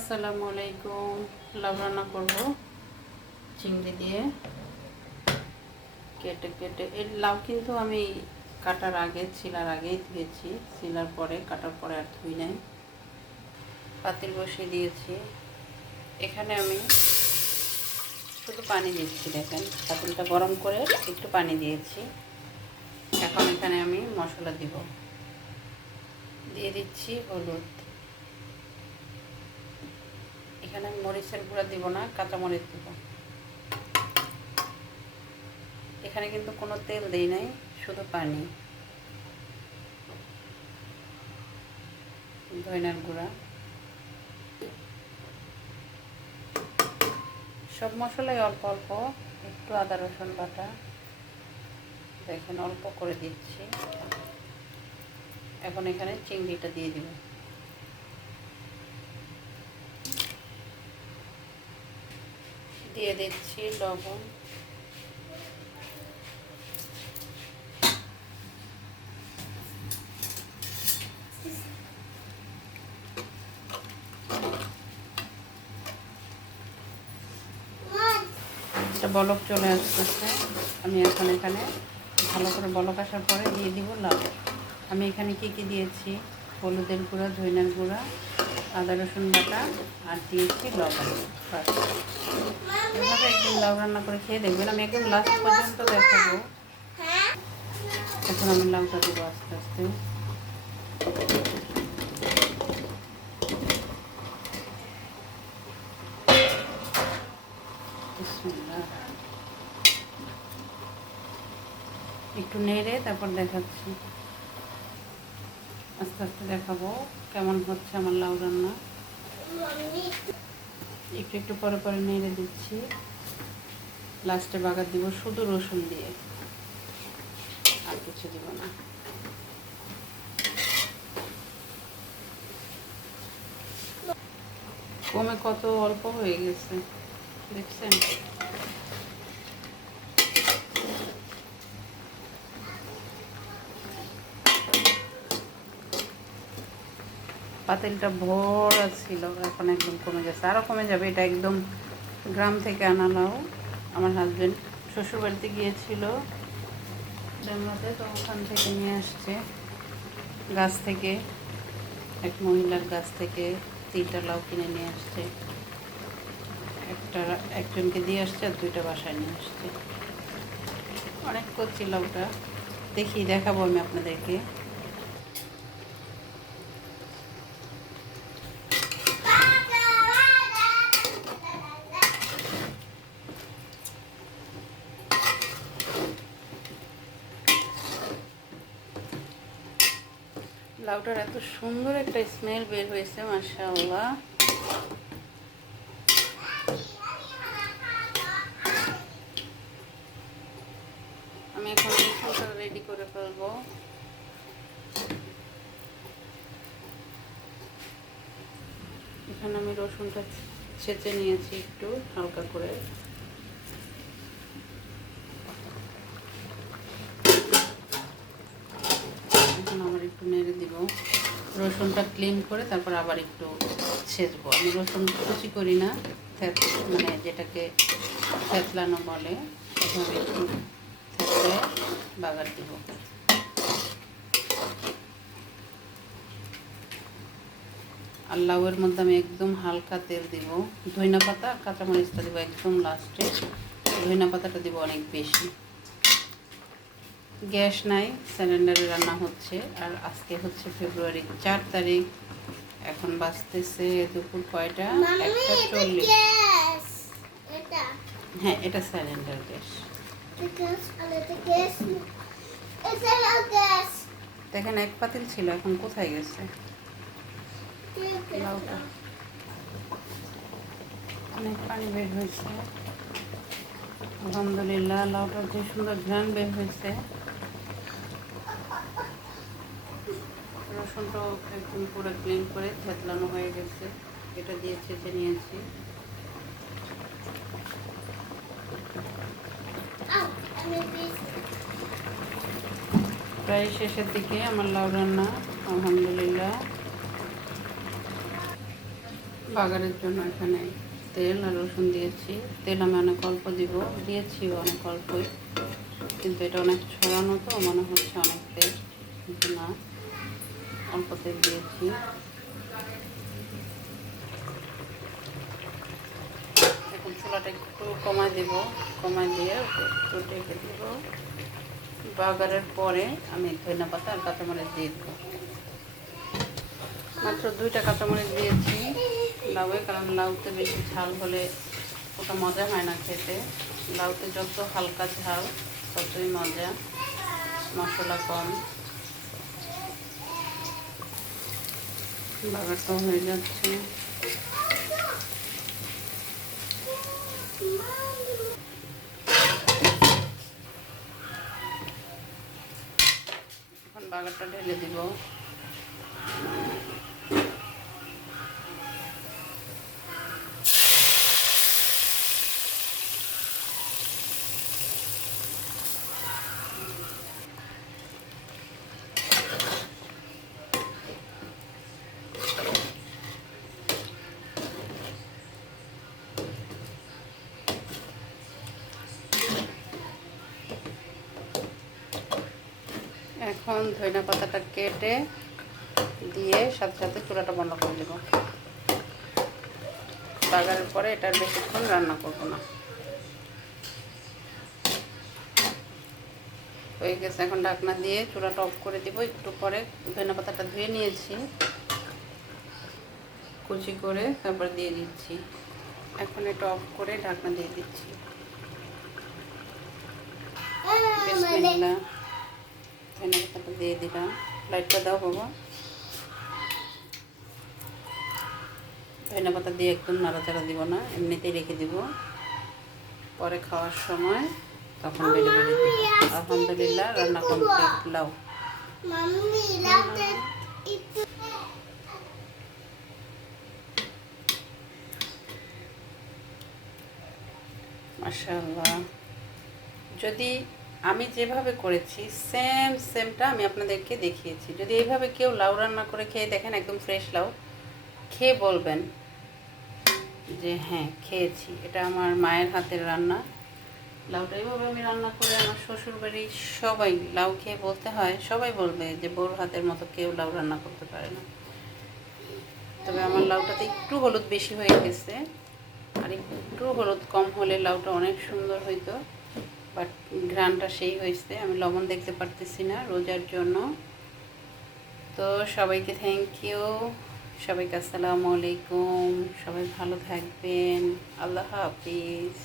আসসালামু আলাইকুম। লাউ রান্না করবো চিংড়ি দিয়ে। কেটে কেটে এই লাউ কিন্তু আমি কাটার আগে ছিলার আগেই ধুয়েছি, ছিলার পরে কাটার পরে আর ধুই নাই। পাতিল বসিয়ে দিয়েছি। এখানে আমি শুধু পানি দিচ্ছি, দেখেন পাতিলটা গরম করে একটু পানি দিয়েছি। এখন এখানে আমি মশলা দিয়ে দিচ্ছি হলুদ। এখানে মরিচের গুঁড়া দিব না, কাঁচা মরিচ দিব। এখানে কিন্তু কোনো তেল দেই নাই, শুধু পানি। ধনিয়ার গুঁড়া, সব মশলাই অল্প অল্প, একটু আদা রসুন বাটা দেখেন অল্প করে দিচ্ছি। এখন এখানে চিংড়িটা দিয়ে দিব। দিয়ে দিচ্ছি লবণ, এটা বলক চলে আসতেছে। আমি এখন এখানে ভালো করে বলক আসার পরে দিয়ে দিব লাউ। আমি এখানে কি দিয়েছি, হলুদের গুঁড়া, ধনিয়ার গুঁড়া, আদা রসুন বাটা আর দিয়েছি লবণ। এভাবে একদিন লাউ রান্না করে খেয়ে দেখবেন, আমি একদম লাস্ট পর্যন্ত দেখাবো। এখন আমি লাউটা দেবো আস্তে আস্তে। একটু নেড়ে তারপর দেখাচ্ছি, আস্তে আস্তে দেখাবো কেমন হচ্ছে আমার লাউ রান্না। একটু একটু পরে পরে নেড়ে দিচ্ছি। লাস্টে বাগার দিব শুধু রসুন দিয়ে, আর কিছু দিব না। কমে কত অল্প হয়ে গেছে দেখছেন। পাতিলটা ভরা ছিল, এখন একদম কমে গেছে, আরও কমে যাবে। এটা একদম গ্রাম থেকে আনা লাউ। আমার হাজব্যান্ড শ্বশুরবাড়িতে গিয়েছিল বেঙ্গলতে, তো ওখান থেকে নিয়ে আসছে গাছ থেকে, এক মহিলার গাছ থেকে 3টা লাউ কিনে নিয়ে আসছে। একজনকে দিয়ে আসছে আর 2টা বাসায় নিয়ে আসছে। অনেক কচি লাউটা, দেখাবো আমি আপনাদেরকে। লাউটার এত সুন্দর একটা স্মেল বের হয়েছে, মাশাআল্লাহ। আমি এখন রসুনটা রেডি করে ফেলবো। এখানে আমি রসুনটা ছেঁচে নিয়েছি একটু হালকা করে। এখন আবার একটু নেড়ে দিব। রসুনটা ক্লিন করে তারপর আবার একটু ছেঁচবো। আমি রসুন কুচি করি না, মানে যেটাকে থেতলানো বলে, এভাবে একটু থেতলে বাগার দিব। আর লাউয়ের মধ্যে আমি একদম হালকা তেল দিব। ধনিয়া পাতা, কাঁচামরিচটা দিব একদম লাস্টে। ধনিয়া পাতাটা দিব অনেক বেশি। গ্যাস নাই, সিলিন্ডারে রান্না হচ্ছে। আর আজকে হচ্ছে ফেব্রুয়ারি 4 তারিখ। এখন বাজতেছে দুপুর কয়টা, 1:40। হ্যাঁ, এটা সিলিন্ডার গ্যাস। দেখেন এক পাতিল ছিল, এখন কোথায় গেছে লাউটা। অনেক পানি বের হয়েছে, আলহামদুলিল্লাহ। লাউটার যে সুন্দর ঘ্রাণ বের হয়েছে। রসুনটাও একদম পুরো ক্লিন করে থেতলানো হয়ে গেছে, এটা দিয়ে ছেঁচে নিয়েছি। প্রায় শেষের দিকে আমার লাউ রান্না, আলহামদুলিল্লাহ। বাগারের জন্য এখানে তেল আর রসুন দিয়েছি। তেল আমি অনেক অল্প দিব, দিয়েছি অনেক অল্পই, কিন্তু এটা অনেক ছড়ানো তো মনে হচ্ছে অনেক তেল, কিন্তু না, অল্প তেল দিয়েছি। এখন চুলাটা একটু কমায় দেব, কমায় দিয়ে একটু ঢেকে দেব। বাগারের পরে আমি ধনিয়া পাতা আর কাঁচামরিচ দিয়ে দেবো। মাত্র 2টা কাঁচামরিচ দিয়েছি লাউয়ে, কারণ লাউতে বেশি ঝাল হলে ওটা মজা হয় না খেতে। লাউতে যত হালকা ঝাল ততই মজা, মশলা কম। বাগারটা হয়ে যাচ্ছে। এখন বাগারটা ঢেলে দিব। এখন ধনিয়া পাতাটা কেটে দিয়ে সাথে সাথে চুলাটা বন্ধ করে দেব। বাগারের পরে এটার বেশিক্ষণ রান্না করব না। হয়ে গেছে, এখন ঢাকনা দিয়ে চুলাটা অফ করে দিব। একটু পরে ধনিয়া পাতাটা ধুয়ে নিয়েছি, কুচি করে তারপর দিয়ে দিচ্ছি। এখন এটা অফ করে ঢাকনা দিয়ে দিচ্ছি। বিসমিল্লাহ, ধনিয়া পাতাটা দিয়ে দিলাম। লাইটটা দাও বাবা। ধনিয়া পাতা দিয়ে একদম নাড়াচাড়া দিব না, এমনিতেই রেখে দিব, পরে খাওয়ার সময় তখন বেড়ে বেড়ে দিব। আলহামদুলিল্লাহ, রান্না কমপ্লিট। লাউ মাশাআল্লাহ। যদি আমি যেভাবে করেছি সেমটা আমি আপনাদেরকে দেখিয়েছি। যদি এইভাবে কেউ লাউ রান্না করে খেয়ে দেখেন, একদম ফ্রেশ লাউ, খেয়ে বলবেন যে হ্যাঁ খেয়েছি, এটা আমার মায়ের হাতের রান্না। লাউটা এইভাবে আমি রান্না করে আমার শ্বশুরবাড়ির সবাই লাউ খেয়ে বলতে হয়, সবাই বলবে যে বউর হাতের মতো কেউ লাউ রান্না করতে পারে না। তবে আমার লাউটাতে একটু হলুদ বেশি হয়ে গেছে, আর একটু হলুদ কম হলে লাউটা অনেক সুন্দর হইতো, বাট ঘ্রাণটা সেই হয়েছে। আমি লবণ দেখতে পারতেছি না রোজার জন্য। তো সবাইকে থ্যাংক ইউ, সবাইকে আসসালামু আলাইকুম, সবাই ভালো থাকবেন, আল্লাহ হাফিজ।